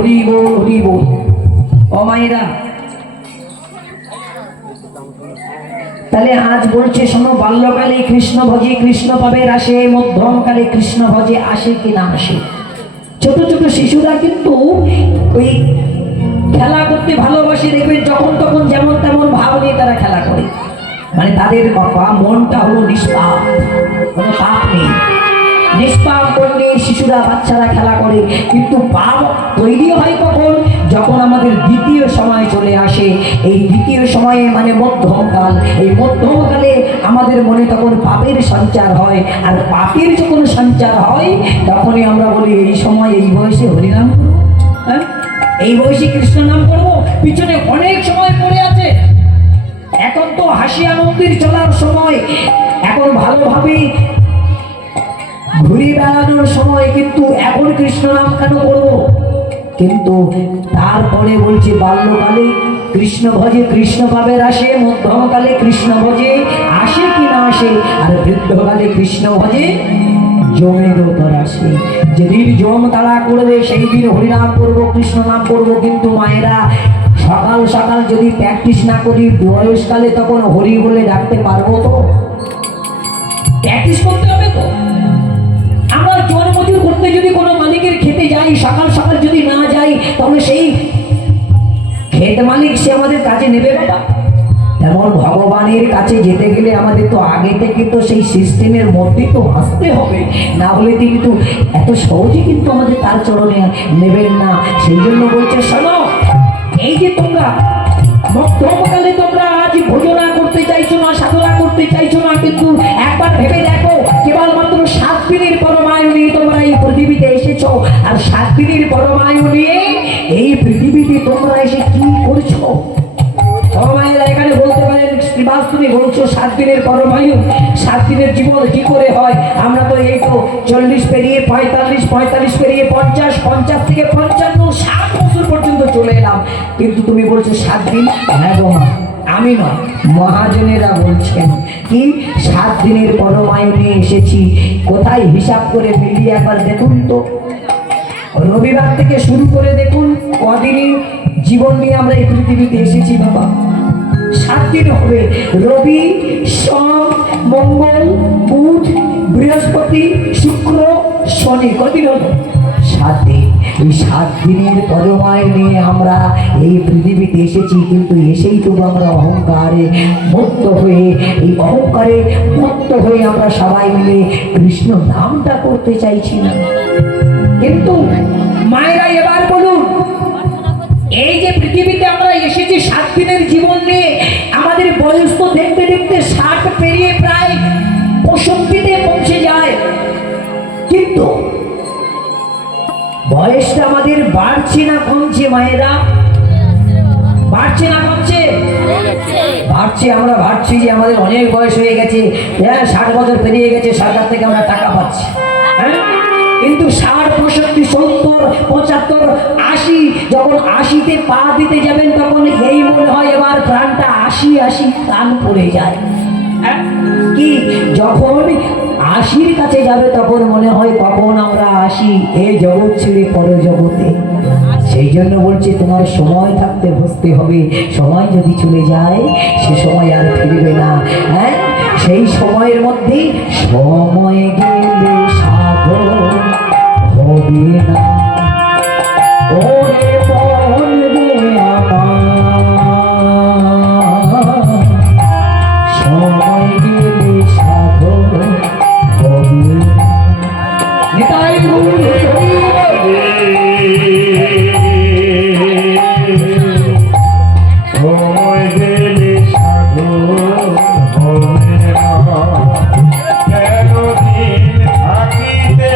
হরি বল হরি বল। ও মায়েরা, তাহলে আজ বলছে শোনো, বাল্যকালে কৃষ্ণ ভজে কৃষ্ণ পাবে আসে, মধ্যমকালে কৃষ্ণ ভজে আসে কি না আসে। ছোট ছোট শিশুরা কিন্তু ওই খেলা করতে ভালোবাসে, দেখবেন যখন তখন যেমন তেমন ভাব নিয়ে তারা খেলা করে, মানে তাদের মনটা হলো নিষ্পাপ, কোনো পাপ নেই। নিষ্পাপ করলে শিশুরা বাচ্চারা খেলা করে, কিন্তু পাপ তৈরি হয় কখন? যখন আমাদের দ্বিতীয় সময় চলে আসে। এই দ্বিতীয় সময়ে মানে মধ্যমকাল, এই মধ্যমকালে আমাদের মনে তখন পাপের সঞ্চার হয়, আর পাপের যখন সঞ্চার হয় তখনই আমরা বলি এই সময় এই বয়সে হরিনাম করবো, হ্যাঁ এই বয়সে কৃষ্ণ নাম করবো। পিছনে অনেক সময় পড়ে আছে, এখন তো হাসি আনন্দের চলার সময়, এখন ভালোভাবে ঘুরে বেড়ানোর সময়, কিন্তু এখন কৃষ্ণ নাম কেন করবো? কিন্তু তারপরে বলছে বাল্যকালে কৃষ্ণ ভজে কৃষ্ণ পাবে আসে, মধ্যমকালে কৃষ্ণ ভজে আসে কি না আসে, আর বৃদ্ধকালে কৃষ্ণ ভজে জমের ওপর আসে। যেদিন জম তাড়া করবে সেই দিন হরিনাম করবো, কৃষ্ণ নাম করবো। কিন্তু মায়েরা, সকাল সকাল যদি প্র্যাকটিস না করি বয়সকালে তখন হরি বলে ডাকতে পারবো তো? প্র্যাকটিস করতে হবে তো। আমরা জন্মদিন করতে যদি কোনো মালিকের খেতে যাই, সকাল সকাল যদি না যাই, তাহলে সেই খেত মালিক সে আমাদের কাজে নেবে বাবা। তেমন ভগবানের কাছে যেতে গেলে আমাদের তো আগে থেকে তো সেই সিস্টেমের মধ্যে তো আসতে হবে, না হলে কিন্তু এত সহজে কিন্তু আমাদের তার চরণে নেবেন না। সেই জন্য বলছে শোনো, এই যে তোমরা মধ্যমকালে তোমরা আজ ভোজনা করতে চাইছো না, সাধনা করতে চাইছো না, কিন্তু একবার ভেবে দেখো, কেবলমাত্র 7 দিনের পরমায়ু নিয়ে তোমরা এই পৃথিবীতে এসেছো, আর 7 দিনের পরমায়ু নিয়ে এই পৃথিবীতে তোমরা এসে কি করছো? পরমায়ুরা এখানে বলতে পারেন শ্রীবাস তুমি বলছো 7 দিনের পরমায়ু, 7 দিনের জীবন কি করে হয়? আমরা তো এই তো 40 পেরিয়ে 45, 45 পেরিয়ে 50, 50 থেকে 55, 60 বছর পর্যন্ত চলে এলাম, কিন্তু তুমি বলছো 7 দিন। হ্যাঁ গো মা, আমি নয়, মহাজনেরা বলছেন কি 7 দিনের পরমায়ু নিয়ে এসেছি। কোথায় হিসাব করে মিলিয়ে একবার দেখুন তো, রবিবার থেকে শুরু করে দেখুন কদিনই জীবন নিয়ে আমরা এই পৃথিবীতে এসেছি বাবা। 7 দিন হবে, রবি, সোম, মঙ্গল, বুধ, বৃহস্পতি, শুক্র, শনি, কদিন হলো? 7 দিন। এই 7 দিনের পরমায়ু নিয়ে আমরা এই পৃথিবীতে এসেছি, কিন্তু এসেই তো আমরা অহংকারে মত্ত হয়ে, এই অহংকারে মত্ত হয়ে আমরা সবাই মিলে কৃষ্ণ নামটা করতে চাইছি না। কিন্তু মায়েরা এবার বলুন, এই যে পৃথিবীতে আমরা এসেছি 7 দিনের জীবন নিয়ে, আমাদের বয়স তো দেখতে দেখতে 60 পেরিয়ে প্রায় 65-তে পৌঁছে যায়, কিন্তু বয়সটা আমাদের বাড়ছে না কমছে? মায়েরা, বাড়ছে না কমছে? বাড়ছে। আমরা ভাবছি যে আমাদের অনেক বয়স হয়ে গেছে, হ্যাঁ 60 বছর পেরিয়ে গেছে, সরকার থেকে আমরা টাকা পাচ্ছি, হ্যাঁ, কিন্তু 60, 65, 70, 75, 80, যখন 80-তে পা দিতে যাবেন তখন এই মনে হয় এবার প্রাণটা 80 প্রাণ পড়ে যায়। কি যখন 80-র কাছে যাবে তখন মনে হয় কখন আমরা আসি এই জগৎ ছেড়ে পর জগতে। সেই জন্য বলছে তোমার সময় থাকতে বসতে হবে, সময় যদি চলে যায় সে সময় আর ফিরবে না। হ্যাঁ, সেই সময়ের মধ্যে সময় গেলে সাধন হবে না। ওরে মন রে আমার, সময় গেলে সাধন হবে না। নিতাই গৌর হরি সময় গেলে সাধন হবে না। কেন দিন থাকিতে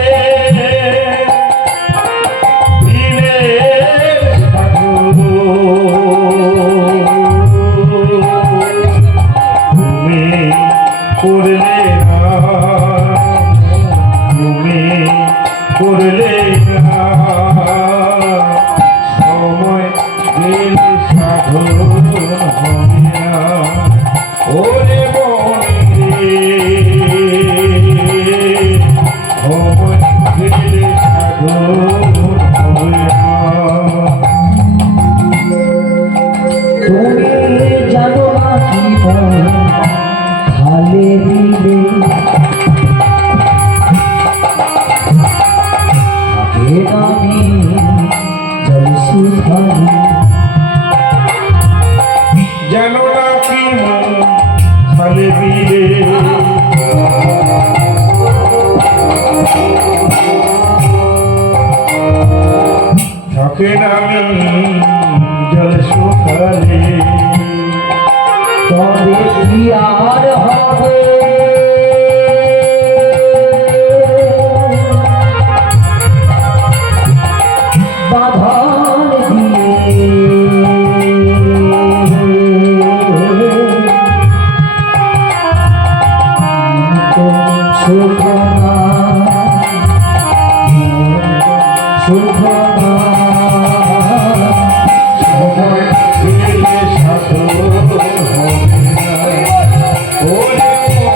জল সুখালি যেন নাকি মন খালে বিলে থাকে নামি জল সুখালে তবে কি আর হবে বাঁধন দিয়ে সুখনা সুখনা সময় পেলে সাথে ওরে মরে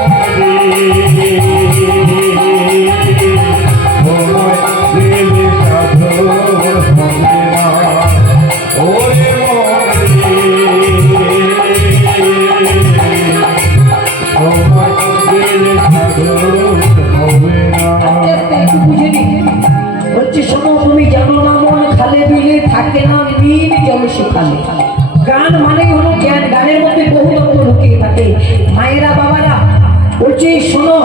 সময় পেলে সাধু হবে না ওরে মরে সময় পেলে সাধু হবে না একটু বুঝে নি হচ্ছে শোনো তুমি জানো না মন খালে বিলে থাকে না মিন জল শুকালে গান মানে হলো জ্ঞান গানের মধ্যে বহু তত্ত্ব লুকিয়ে থাকে মায়েরা বাবারা বলছে শোনো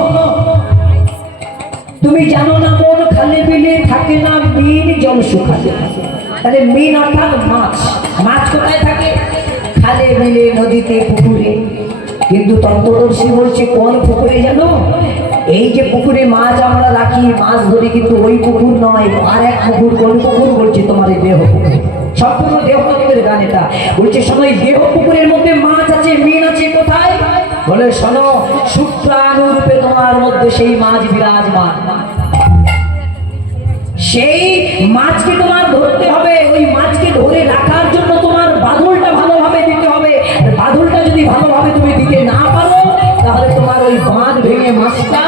তুমি জানো না মন খালে বিলে থাকে না মিন জল শুকালে তাহলে মিন অর্থাৎ মাছ মাছ কোথায় থাকে খালে বিলে নদীতে পুকুরে কিন্তু তত্ত্বদর্শী বলছে কোন পুকুরে জানো এই যে পুকুরে মাছ আমরা রাখি মাছ ধরি কিন্তু ওই পুকুর নয় আর এক পুকুর কোন পুকুর বলছে তোমার এই দেহ পুকুর সম্পূর্ণ দেহ তত্ত্বের গান এটা বলছে শোনো এই দেহ পুকুরের মধ্যে মাছ আছে মিন আছে কোথায় বলে শোনো শুক্রাণুরূপে তোমার মধ্যে সেই মাছ বিরাজমান সেই মাছকে তোমার ধরতে হবে ওই মাছকে ধরে রাখার জন্য তোমার বাঁধলটা ভালোভাবে দিতে হবে আর বাঁধলটা যদি ভালোভাবে তুমি দিতে না পারো তাহলে তোমার ওই বাঁধ ভেঙে মাছটা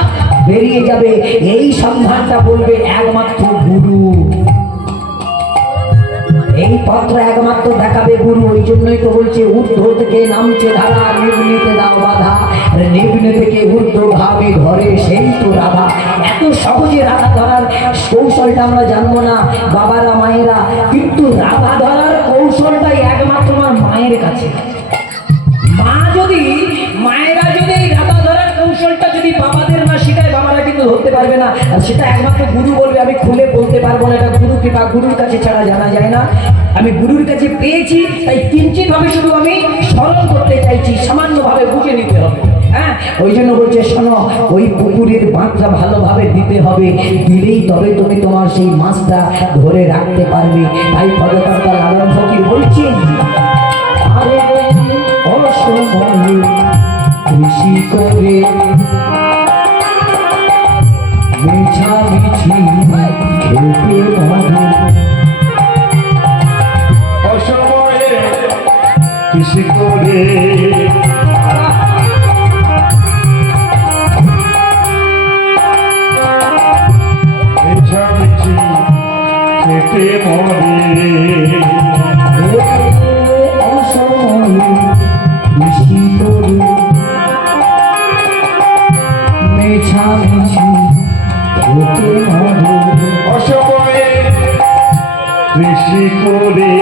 বেরিয়ে যাবে এই সন্ধানটা বলবে একমাত্র গুরু এই পত্র একমাত্র দেখাবে গুরু ওই জন্যই তো বলছে ঊর্ধ্ব থেকে নামছে ধারা নির্ণীতে দাও বাধা নিম্ন থেকে ঊর্ধ্ব ভাবে ঘরে সেই তো রাধা এত সহজে রাধা ধরার কৌশলটা আমরা জানবো না বাবারা মায়েরা কিন্তু রাধা ধরার কৌশলটাই একমাত্র আমার মায়ের কাছে মায়েরা যদি এই রাধা ধরার কৌশলটা যদি বাবাদের না শেখায় বাবারা কিন্তু ধরতে পারবে না আর সেটা একমাত্র গুরু বলবে আমি খুলে বলতে পারবো না এটা গুরু কৃপা গুরুর কাছে ছাড়া জানা যায় না আমি গুরুর কাছে পেয়েছি তাই কিঞ্চিত ভাবে শুধু আমি স্মরণ করতে চাইছি সামান্যভাবে বুঝে নিতে হবে হ্যাঁ ওই জন্য বলছে শোনো ওই পুকুরের বাঁধটা ভালোভাবে দিতে হবে দিলেই তবে তুমি তোমার সেই মাছটা ধরে রাখতে পারবে তাই পদকর্তা লালন ফকির বলছেন আরে অসময়ে কৃষি করে মিছামিছি খেতে হবে অসময়ে কৃষি করে মিছামিছি খেতে মরে অসময়ে কৃষি করে মিছামিছি খেতে হবে অসময়ে কৃষি করে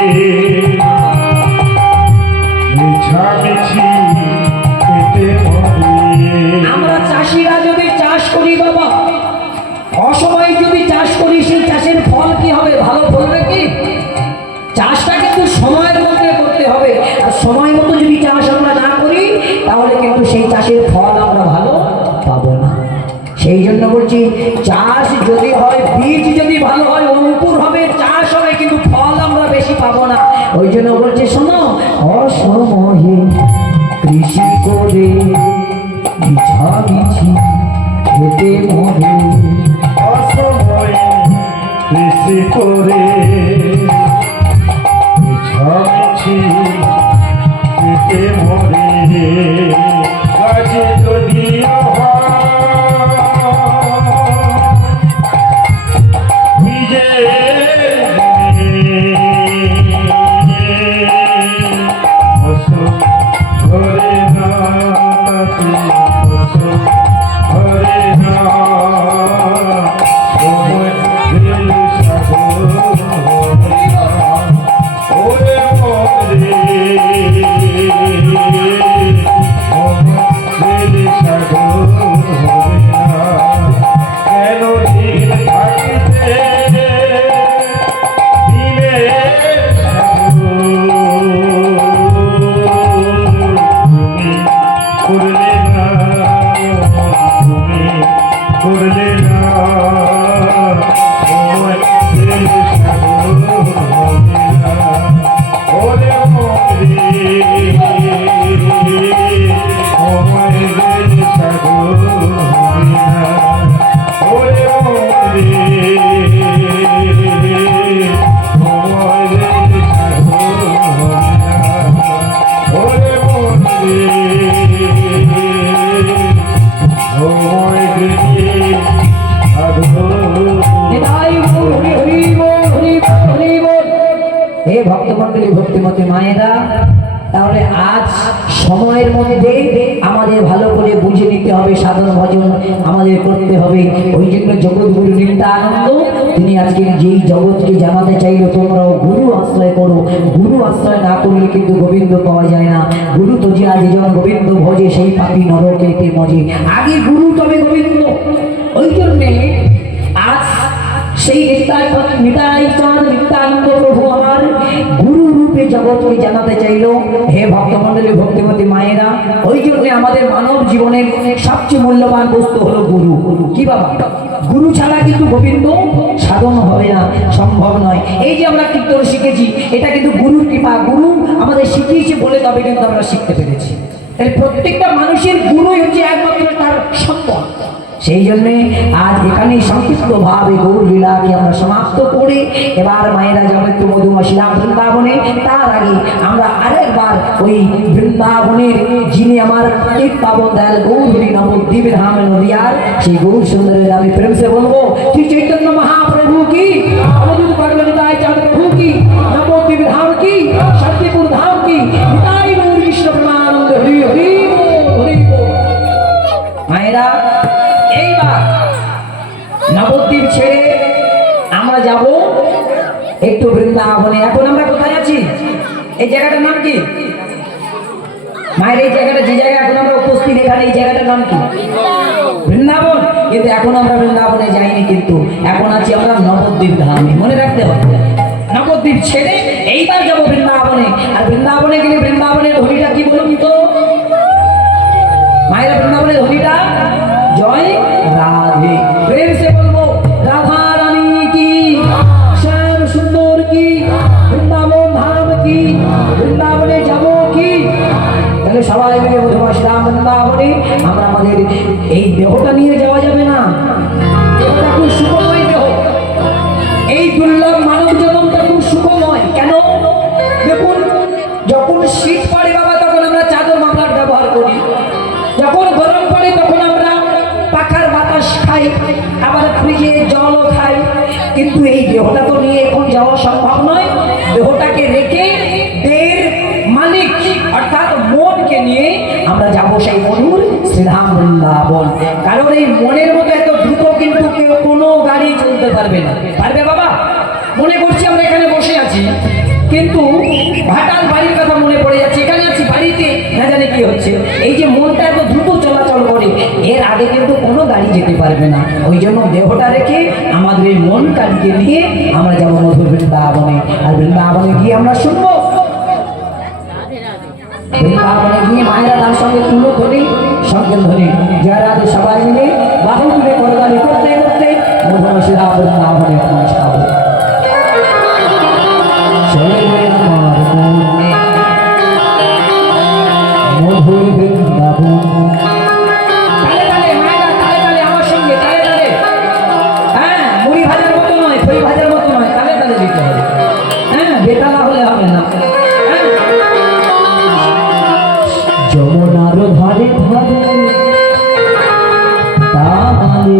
মিছামিছি খেতে হবে আমরা চাষিরা যদি চাষ করি বাবা অসময়ে যদি চাষ করি সেই চাষের ফল কি হবে ভালো ফলবে কি চাষটা কিন্তু সময়ের মধ্যে করতে হবে আর সময় মতো যদি চাষ আমরা না করি তাহলে কিন্তু সেই চাষের ফল আমরা ভালো পাবো না সেই জন্য বলছি চাষ যদি হয় বীজ যদি ভালো হয় অঙ্কুর হবে চাষ হবে কিন্তু ফল আমরা বেশি পাবো না ওই জন্য বলছি শোনো অসময়ে কৃষি করে মিছামিছি খেতে মরে অসময়ে কৃষি করে মিছামিছি খেতে মরে কাজে যদি নিজে ধরে না ভক্তমণ্ডলী ভক্তিমতী মায়েরা, তাহলে আজ সময়ের মধ্যে আমাদের ভালো করে বুঝে নিতে হবে, সাধন ভজন আমাদের করতে হবে। ওই জন্য জগৎগুরু নিত্যানন্দ তিনি আজকে যেই জগৎকে জানাতে চাইলো তোমরাও গুরু আশ্রয় করো। গুরু আশ্রয় না করলে কিন্তু গোবিন্দ পাওয়া যায় না। গুরু তো যে আদিজন গোবিন্দ ভজে সেই পাপি নরকেতে মজে। আগে গুরু তবে গোবিন্দ। ওই জন্যে আজ সেই নিত্যানন্দ প্রভু আমার গুরু রূপে জগৎকে জানাতে চাইল। হে ভক্তমণ্ডলী ভক্তিমতী মায়েরা, ওই জন্য আমাদের মানব জীবনের সবচেয়ে মূল্যবান বস্তু হলো গুরু। কি বাবা, গুরু ছাড়া কিন্তু গোবিন্দ সাধন হবে না, সম্ভব নয়। এই যে আমরা কীর্তন শিখেছি, এটা কিন্তু গুরুর কৃপা। গুরু আমাদের শিখিয়েছে বলে তবে কিন্তু আমরা শিখতে পেরেছি। তাই প্রত্যেকটা মানুষের গুরুই হচ্ছে একমাত্র তার সম্পদ। সেই জন্যে আজ এখানেই সংক্ষিপ্ত ভাবে গৌর লীলাকে আমরা সমাপ্ত করে এবার মায়েরা যাবে একটু মধুমশিলা বৃন্দাবনে। তার আগে আমরা আরেকবার ওই বৃন্দাবনের যিনি আমার এক পাবন দয়াল গৌরী নবদ্বীপ ধাম নদিয়ার সেই গৌর সুন্দরের আমি প্রেম সে বলবো শ্রী চৈতন্য মহাপ্রভু কি, অবধূত পার্বতীতায় চাঁদ প্রভু কি, নবদ্বীপ ধাম কি, শান্তিপুর ধাম কি, নিতাই গৌর কৃষ্ণ প্রেমানন্দ হরি হরি হরি। মায়েরা এইবার নবদ্বীপ ছেড়ে আমরা যাব একটু বৃন্দাবনে। এখন আমরা কোথায় আছি? এই জায়গাটার নাম কি মায়ের? এই জায়গাটা যে জায়গায় এখন আমরা উপস্থিত, এখানে এই জায়গাটার নাম কি? বৃন্দাবন। কিন্তু এখন আমরা বৃন্দাবনে যাইনি, কিন্তু এখন আছি আমরা নবদ্বীপ ধামে। মনে রাখতে হবে, নবদ্বীপ ছেড়ে এইবার যাব বৃন্দাবনে। আর বৃন্দাবনে গেলে বৃন্দাবনের ধ্বনিটা কি বলুন তো মায়েরা? বৃন্দাবনের ধ্বনিটা জয় রাধে। প্রেম সে বলবো রাধা রানী কি, শ্যাম সুন্দর কি, বৃন্দাবন ধাম কি, বৃন্দাবনে যাব কি। তাহলে সবাই মিলে মধুমশিলা বৃন্দাবনে আমরা আমাদের এই দেহটা নিয়ে যাওয়া যাবে না। দেহটা খুব সুখময় দেহ। এই দুর্লভ মানব জন্মটা খুব সুখময়। কেন? দেখুন, যখন শীত পড়ে বাবা তখন আমরা চাদর মাফলার ব্যবহার করি, যখন গরম পড়ে তখন আমরা পাখার বাতাস খাই, আবার ফ্রিজে জলও খাই। কিন্তু এই দেহটা তো নিয়ে এখন যাওয়া সম্ভব নয়। দেহটাকে রেখে দেহের মালিক অর্থাৎ মনকে নিয়ে আমরা যাব সেই মধুর শ্রীধাম বৃন্দাবন। কারণ এই মনের মতো এত দ্রুত কিন্তু কেউ কোনো গাড়ি চলতে পারবে না। পারবে বাবা? মনে করছি আমরা এখানে বসে আছি, কিন্তু ভাটাল বাড়ির কথা মনে পড়ে যাচ্ছে। এখানে আছি বাড়িতে, না জানে কি হচ্ছে। এই যে মনটা এত দ্রুত চলাচল করে, এর আগে কিন্তু কোনো গাড়ি যেতে পারবে না। ওই জন্য দেহটা রেখে আমাদের এই মন কাটিকে নিয়ে আমরা যাবো মধুর বৃন্দাবনে। আর বৃন্দাবনে গিয়ে আমরা শুনবো, বৃন্দাবনে গিয়ে মায়েরা তার সঙ্গে তুলো ধরি, সঙ্গে ধরি, যারা সবাই মিলে বাহু তুলে করতালি করতে করতে মধুমশিলা বৃন্দাবনে পৌঁছাবো। মধুর বৃন্দাবন। তালে তালে মায়েরা, তালে তালে আমার সঙ্গে, তালে তালে। হ্যাঁ, মুড়ি ভাজার মতো নয়, খই ভাজার মতো নয়, তালে তালে দিতে হবে। হ্যাঁ, বেতালা হলে হবে না। যমুনার ধারে ধারে তালে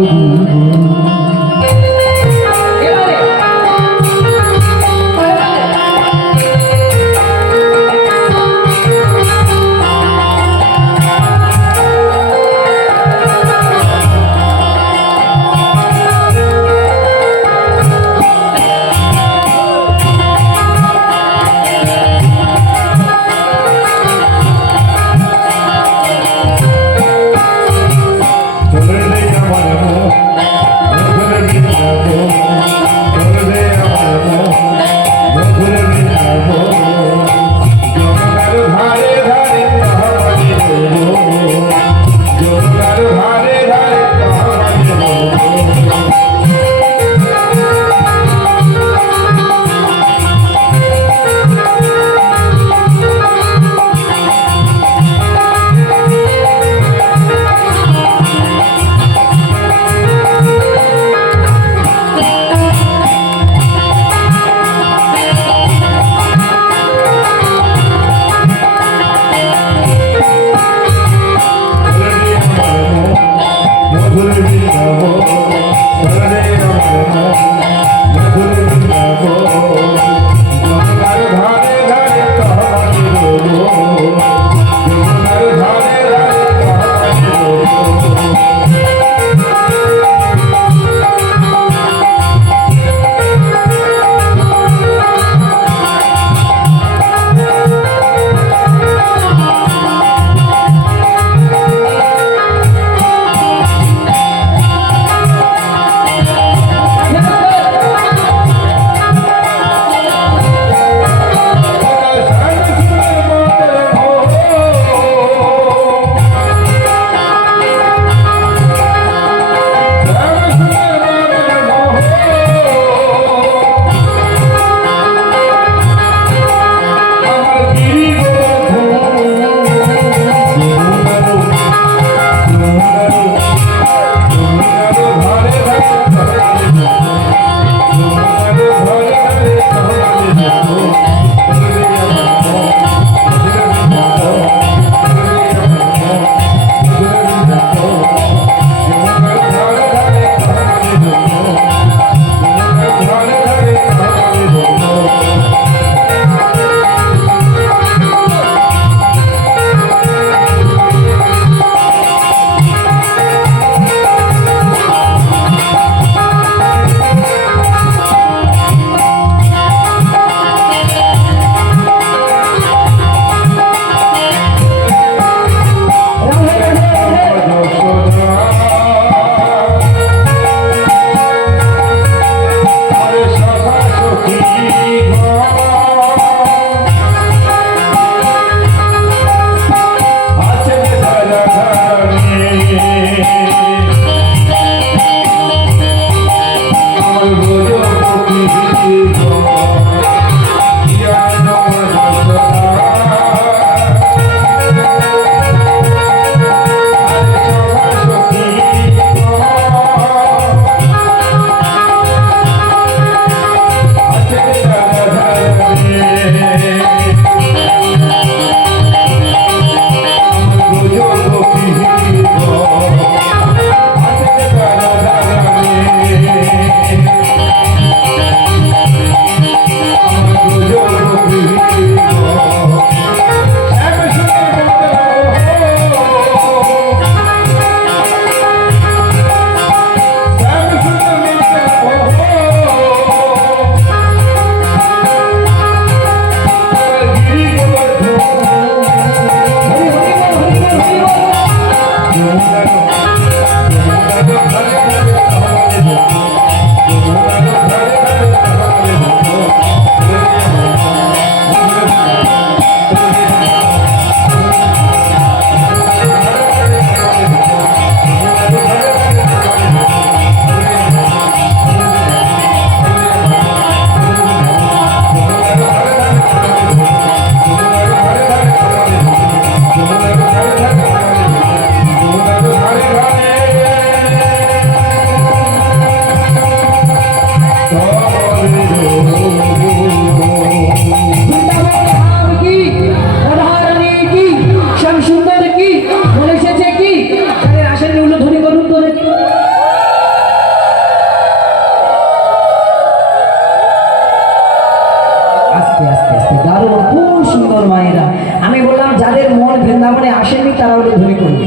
আস্তে, দারুণ, খুব সুন্দর মায়েরা। আমি বললাম যাদের মন বৃন্দাবনে আসেনি তারা ওটা ধ্বনি করবে।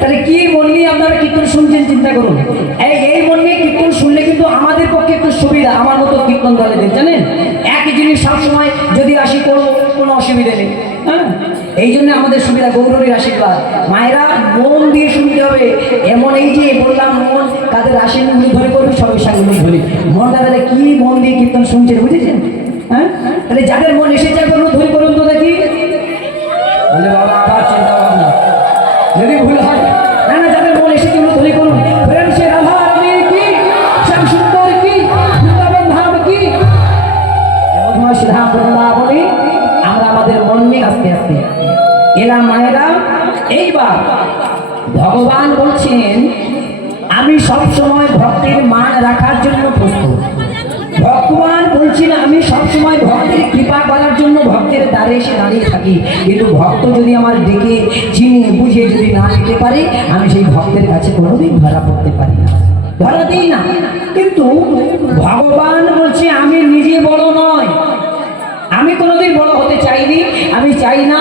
তাহলে কি মন নিয়ে আপনারা কীর্তন শুনছেন চিন্তা করুন। এই মন নিয়ে কীর্তন শুনলে কিন্তু আমাদের পক্ষে একটু সুবিধা, আমার মতো কীর্তন দলেদের জানেন একই জিনিস সবসময় যদি আসি করবো কোনো অসুবিধা নেই। হ্যাঁ, এই জন্য আমাদের সুবিধা, গৌরবীর আশীর্বাদ। মায়েরা মন দিয়ে শুনতে হবে। এমন এই যে বললাম মন তাদের আসেনি ধরে করবে, সবাই সাগুলো ধরে মনটা, তাহলে কি মন দিয়ে কীর্তন শুনছেন বুঝেছেন? হ্যাঁ, তাহলে যাদের মন এসে যায় কোনো ধরে করুন তো দেখি। বলে বাবা আবার চিন্তা ভাবনা যদি ভুল হয়, না না, যাদের মন এসে কেউ ধরে করুন। প্রেম সে রাধা রানী কি, শ্যাম সুন্দর কি, বৃন্দাবন ধাম কি, শ্রীধাম বৃন্দাবনে আমরা আমাদের মন নিয়ে আস্তে আস্তে এলাম মায়েরা। এইবার ভগবান বলছেন আমি সব সময় ভক্তের মান রাখার জন্য প্রস্তুত। ভগবান বলছেন আমি সবসময় ভক্তের কৃপা করার জন্য ভক্তের দ্বারে এসে দাঁড়িয়ে থাকি, কিন্তু ভক্ত যদি আমার ডেকে চিনে বুঝে যদি না দিতে পারে আমি সেই ভক্তের কাছে কোনোদিন ধরা পড়তে পারি না, ধরা দিই না। কিন্তু ভগবান বলছে আমি নিজে বড় নয়, আমি কোনোদিন বড় হতে চাইনি, আমি চাই না।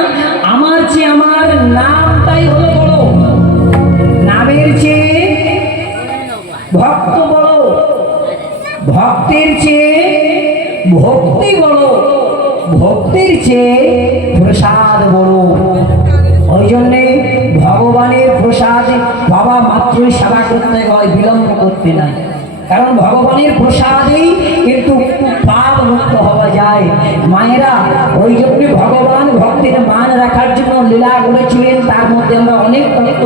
আমার চেয়ে আমার নামটাই হলো বড়, নামের চেয়ে ভক্ত বড়, ভক্তের চেয়ে ভক্তি বড়, ভক্তির চেয়ে প্রসাদ বড়। ওই জন্যে ভগবানের প্রসাদ বাবা মাত্রই সেবা করতে হয়, বিলম্ব করতে নাই। কারণ ভগবানের প্রসাদেই কিন্তু পাপ মুক্ত হওয়া যায় মায়েরা। ওই জন্য ভগবান ভক্তের মান রাখার জন্য লীলা করেছিলেন, তার মধ্যে আমরা অনেক তত্ত্ব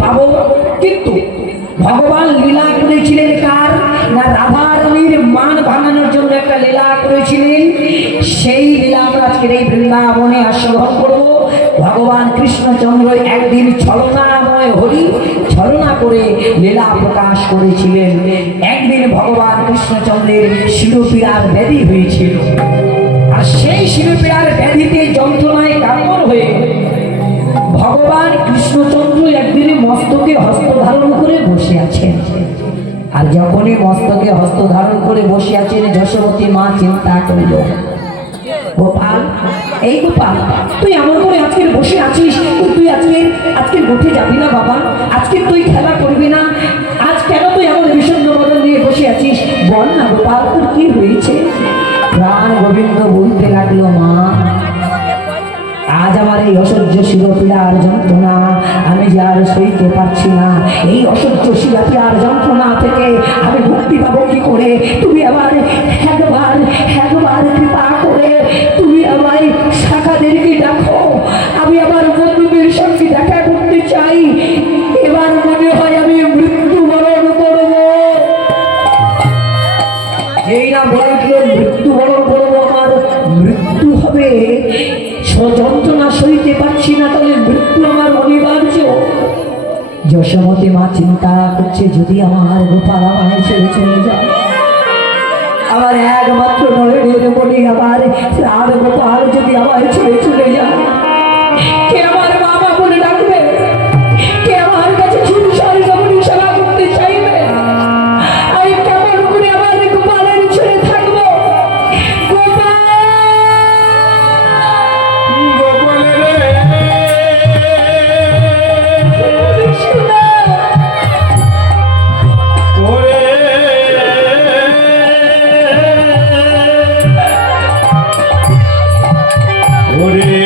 পাবো। কিন্তু ভগবান লীলা করেছিলেন কার না, রাধা রানীর মান ভাঙানোর জন্য একটা লীলা করেছিলেন। সেই লীলা আমরা আজকের এই বৃন্দাবনে আস্বাদন করব। ভগবান কৃষ্ণচন্দ্র একদিন ছলনাময় হরি ছলনা করে লীলা প্রকাশ করেছিলেন। একদিন ভগবান কৃষ্ণচন্দ্রের শিরোপীড়ার ব্যাধি হয়েছিল, আর সেই শিরোপীড়ার ব্যাধিতে যন্ত্রণায় কাতর হয়ে ভগবান কৃষ্ণচন্দ্র একদিনে মস্তকে হস্ত ধারণ করে বসে আছেন। আর যখনই মস্তকে হস্ত ধারণ করে বসে আছেন যশোমতী মা চিন্তা করিল, গোপাল, এই গোপাল তুই এমন করে আজকে বসে আছিস, তুই আজকে গোঠে যাবি না বাবা, আজকে তুই খেলা করবি না, আজ কেন তুই এমন বিষণ্ণ বদন নিয়ে বসে আছিস, বল না গোপাল তোর কি হয়েছে? প্রাণ গোবিন্দ বলতে লাগলো, মা আজ আমার এই অসহ্য শিরোপীড়ার যন্ত্রণা আমি যে আর সইতে পারছি না, এই অসহ্য শিরোপীড়ার যন্ত্রণা থেকে আমি মুক্তি পাবো কি করে? তুমি আবার একবার কৃপা করে তুমি আমায় শাখাদেরকে ডাকো, আমি আমার বন্ধুদের সঙ্গে দেখা করতে চাই। এবার মনে হয় আমি মৃত্যুবরণ করব। এই না বলেছিল মৃত্যুবরণ করবো, আমার মৃত্যু হবে, যন্ত্রণা সইতে পারছি না, তাহলে মৃত্যু আমার অনিবার্য। যশোমতী মা চিন্তা করছে যদি আমার গোপাল আমায় ছেড়ে চলে যায়, আমার একমাত্র নয়নের মনে আমার আর গোপাল যদি আমায় ছেড়ে চলে যায়, কে আমার বাবা বলে ডাকবে, কে আমার কাছে সংসার যেমন সেবা করতে চাইবে, আমি কেমন করে আমার গোপালের ছেড়ে থাকবো? গোপাল ওরে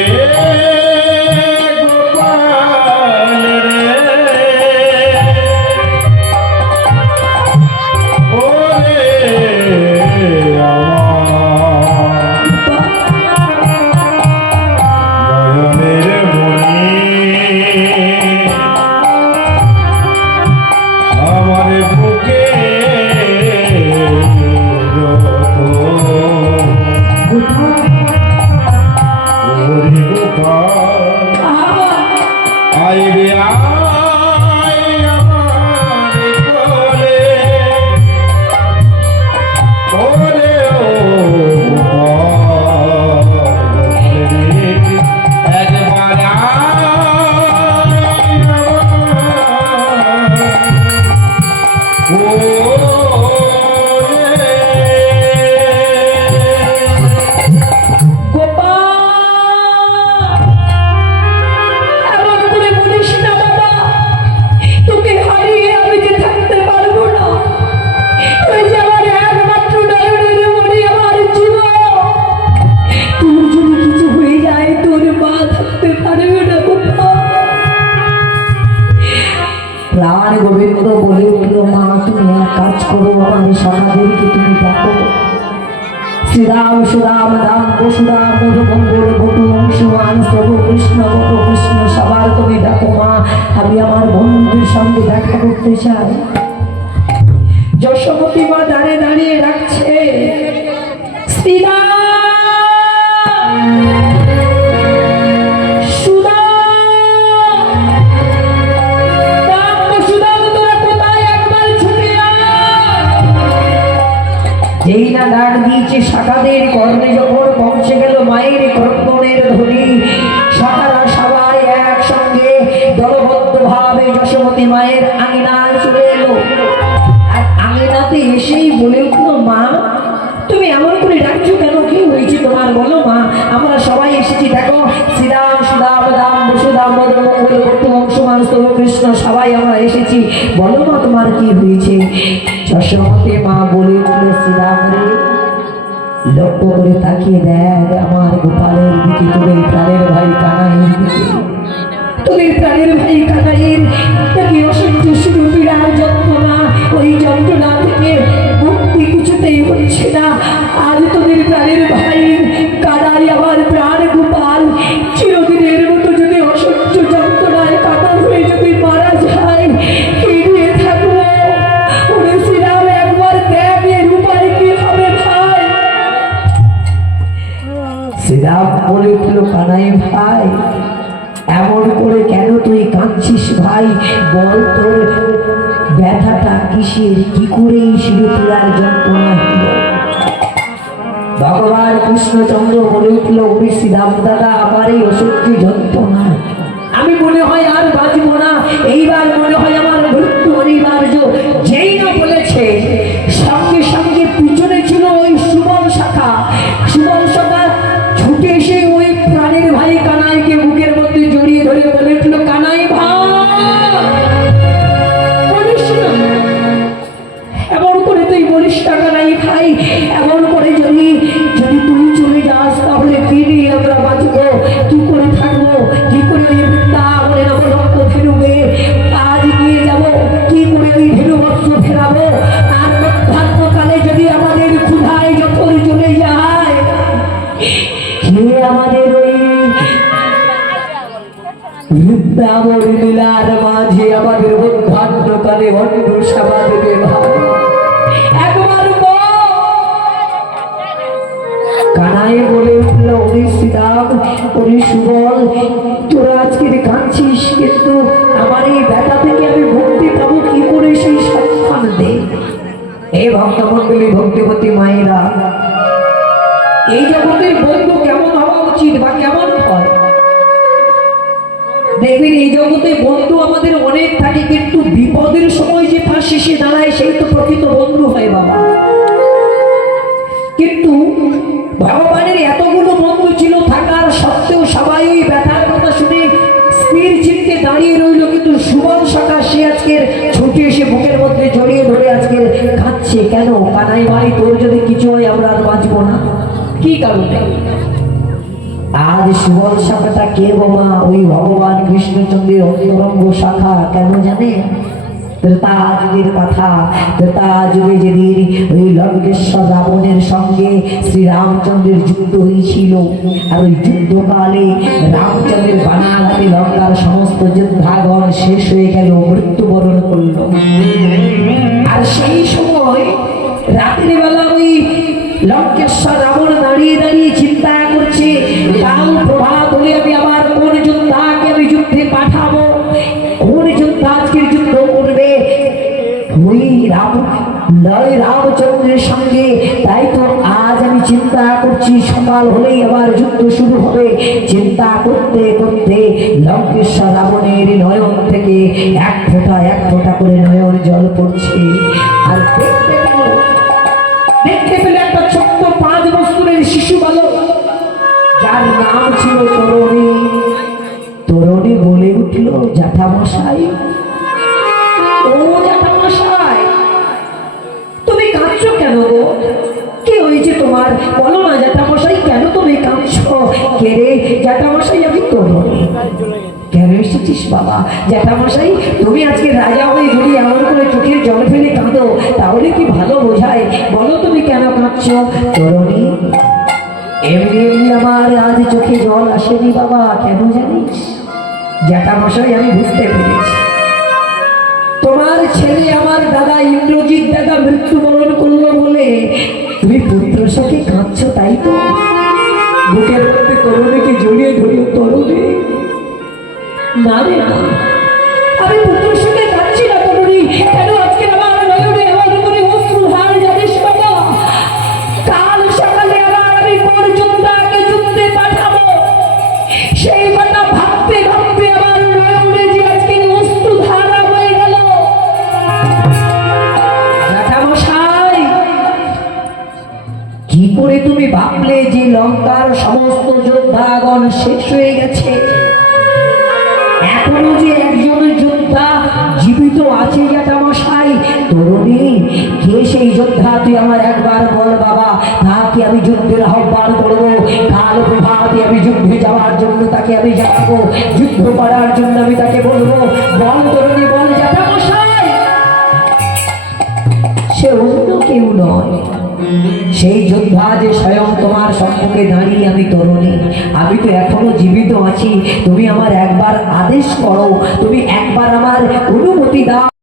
তাদেরকে তুমি দেখো। শ্রীরাম সুরাম রাম পশুরাম মধুমঙ্গল বটু অংশুমান প্রভু কৃষ্ণ বটু কৃষ্ণ সবার তুমি দেখো মা, আমি আমার বন্ধুদের সঙ্গে দেখা করতে চাই। যশোমতী মা দাঁড়িয়ে দাঁড়িয়ে রাখছে, শ্রীরাম যেই না ডাক দিয়েছে শাখাদের কর্ণে যখন পৌঁছে গেল মায়ের কর্ণের ধ্বনি, শাখারা সবাই একসঙ্গে দলবদ্ধ ভাবে যশোমতী মায়ের আঙিনায় চলে এলো। আর আঙিনাতে এসেই বলে উঠলো, মা তুমি এমন করে ডাকছো কেন, কি হয়েছে তোমার বলো মা, আমরা সবাই এসেছি দেখো, শ্রীরাম সুদাম রাম বসুদাম মধুমঙ্গল বটু অংশুমান প্রভু কৃষ্ণ সবাই আমরা এসেছি, বলো মা তোমার কি হয়েছে। যশোমতী মা বলে উঠলো, শ্রীরাম রে লক্ষ্য করে তাকিয়ে দেখ আমার গোপালের দিকে, তোদের প্রাণের ভাই কানাইয়ের দিকে, তোদের প্রাণের ভাই কানাইয়ের তাকে অসহ্য শুরু পীড়ার যন্ত্রণা, ওই যন্ত্রণা থেকে মুক্তি কিছুতেই হচ্ছে না। আজ তোদের প্রাণের ভাই কানাই আমার প্রাণ গোপাল চিরদিনের মতো যদি অসহ্য যন্ত্রণায় কাতর হয়ে যদি মারা যায়, কি নিয়ে থাকবো। ওরে শ্রীরাম একবার দেখ এর উপায় কি হবে ভাই। শ্রীরাম বলে উঠল, কানাই ভাই এমন করে কেন তুই কাঁদছিস ভাই, বল তোর ব্যথাটা কিসের, কি করে শিরোপীড়ার যন্ত্রণা হলো। ভগবান কৃষ্ণচন্দ্র বলে উঠল, ওরে শ্রীরাম দাদা আমার এই অসহ্য যন্ত্রণা, আমি মনে হয় আর বাঁচবো না, এইবার মনে হয় আমার মৃত্যু অনিবার্য। যেই না বলেছে সঙ্গে সঙ্গে পিছনে ছিল ওই সুবল শাখা, সুবল শাখা ছুটে এসে ওই প্রাণের ভাই কানাইকে বুকের মধ্যে জড়িয়ে ধরে বলে উঠল, কানাই ভাই বলিস না, এমন করে তুই বলিস না কানাই ভাই, এমন করে যদি যদি তুই চলে যাস তাহলে কি নিয়ে আমরা বাঁচবো, কি করে থাকবো, কি করে ওই বৃন্দাবনের আমার রক্ত ফেরবে, আজ নিয়ে যাবো কি করে ওই ধীরবৎস ফেরাবো, আর মধ্যাহ্নকালে যদি আমাদের ক্ষুধায় যখন চলে যায়, কে আমাদের ওই বৃন্দাবন লীলার মাঝে আমাদের মধ্যাহ্নকালে অন্ন সেবা দেবে ভাই, একবার কানাই বলে উঠল, ওরে শ্রীরাম ওরে সুবল তোরা আজকে কাঁদছিস, কিন্তু আমার এই ব্যথা থেকে আমি মুক্তি পাবো কি করে, সেই সন্ধান দে। এই ভক্তমন্ডলী ভক্তিবতী মায়েরা, এই জগতের বন্ধু কেমন হওয়া উচিত বা কেমন হয় দেখবেন, এই জগতে বন্ধু আমাদের অনেক থাকে, কিন্তু বিপদের সময় যে পাশে এসে দাঁড়ায় সেই তো প্রকৃত বন্ধু হয় বাবা। কিন্তু ভগবানের এতগুলো বন্ধু ছিল থাকার সত্ত্বেও সবাই ব্যথার কথা শুনে স্থির চিত্তে দাঁড়িয়ে রইল, কিন্তু সুবল শাখা সে আজকের ছুটে এসে বুকের মধ্যে জড়িয়ে ধরে আজকে কাঁদছে কেন, কানাই ভাই তোর যদি কিছু হয় আমরা আর বাঁচবো না, কি কারণে। আজ সুবল শাখাটা কে বোমা, ওই ভগবান কৃষ্ণচন্দ্রের অন্তরঙ্গ শাখা, কেন জানে, ত্রেতা যুগের কথা, ত্রেতা যুগে যেদিন ওই লঙ্কেশ্বর রাবণের সঙ্গে শ্রীরামচন্দ্রের যুদ্ধ হয়েছিল, আর ওই যুদ্ধকালে রামচন্দ্রের বানার হাতে লঙ্কার সমস্ত যোদ্ধাগণ শেষ হয়ে গেল, মৃত্যুবরণ করল। আর সেই সময় রাতের বেলা ওই লঙ্কেশ্বর রাবণ দাঁড়িয়ে দাঁড়িয়ে চিন্তা করছে, কাল প্রভাত হলে আমি আবার কোন যোদ্ধাকে আমি যুদ্ধে পাঠাবো, কোন যোদ্ধা আজকের যুদ্ধ করবে, ওই রামচন্দ্রের সঙ্গে। তাই তো আজ আমি চিন্তা করছি সকাল হলেই আবার যুদ্ধ শুরু হবে। চিন্তা করতে করতে লঙ্কেশ্বর রাবণের নয়ন থেকে এক ফোঁটা করে নয়ন জল পড়ছে। আর দেখতে পেল একটা ছোট্ট 5 বছরের শিশু বালক, যার নাম ছিল তরুণী। তরুণী বলে উঠল, জ্যাঠামশাই, ও জ্যাঠামশাই তুমি কাঁদছো কেন গো, কি হয়েছে তোমার, বলো না জ্যাঠামশাই কেন তুমি কাঁদছো। কে রে জ্যাঠামশাই, আমি তরুণী। কেন এসেছি এসেছিস বাবা। জ্যাঠামশাই, তুমি আজকে রাজা হয়ে যদি এমন করে চোখের জল ফেলে কাঁদো তাহলে কি ভালো বোঝায়? বলো তুমি কেন কাঁদছো? তরুণী, এমনি এমনি আমার আজ চোখে জল আসেনি বাবা। কেন জানিস? জ্যাঠামশাই, আমি বুঝতে পেরেছি। তোমার ছেলে আমার দাদা ইন্দ্রজিৎ দাদা মৃত্যুবরণ করলো বলে তুমি পুত্র শোকে কাঁদছো, তাই তো? বুকের মধ্যে তরুণীকে জড়িয়ে ধরিও। তরুণী, না রে না, আমি পুত্র শোকে কাঁদছি না তরুণী। কেন আজকে আমার নয়নে আমার উপরে অশ্রুধার জানিস বাবা? কাল সকালে আবার আমি কোন যোদ্ধাকে যুদ্ধে পাঠাবো, সেই কথা ভাবতে ভাবতে আমার নয়নে যে আজকে অশ্রুধারা হয়ে গেল। জ্যাঠামশাই, কি করে তুমি ভাবলে যে লঙ্কার সমস্ত যোদ্ধাগণ শেষ হয়ে গেছে? এখনো যে একজন যোদ্ধা জীবিত আছে জ্যাঠামশাই। তরুণী, কে সেই যোদ্ধা তুই আমার একবার বল বাবা। তাকে আমি যুদ্ধের আহ্বান করবো। কাল প্রভাতে আমি যুদ্ধে যাওয়ার জন্য তাকে আমি জানাবো, যুদ্ধ করার জন্য আমি তাকে বলবো। বল তরুণী, বল জ্যাঠামশাই। সে অন্য কেউ নয়, সেই যোদ্ধা যে স্বয়ং তোমার সম্মুখে দাঁড়িয়ে। আমি তরুণী, আমি তো এখনো জীবিত আছি। তুমি আমার একবার আদেশ করো, তুমি একবার আমার অনুমতি দাও।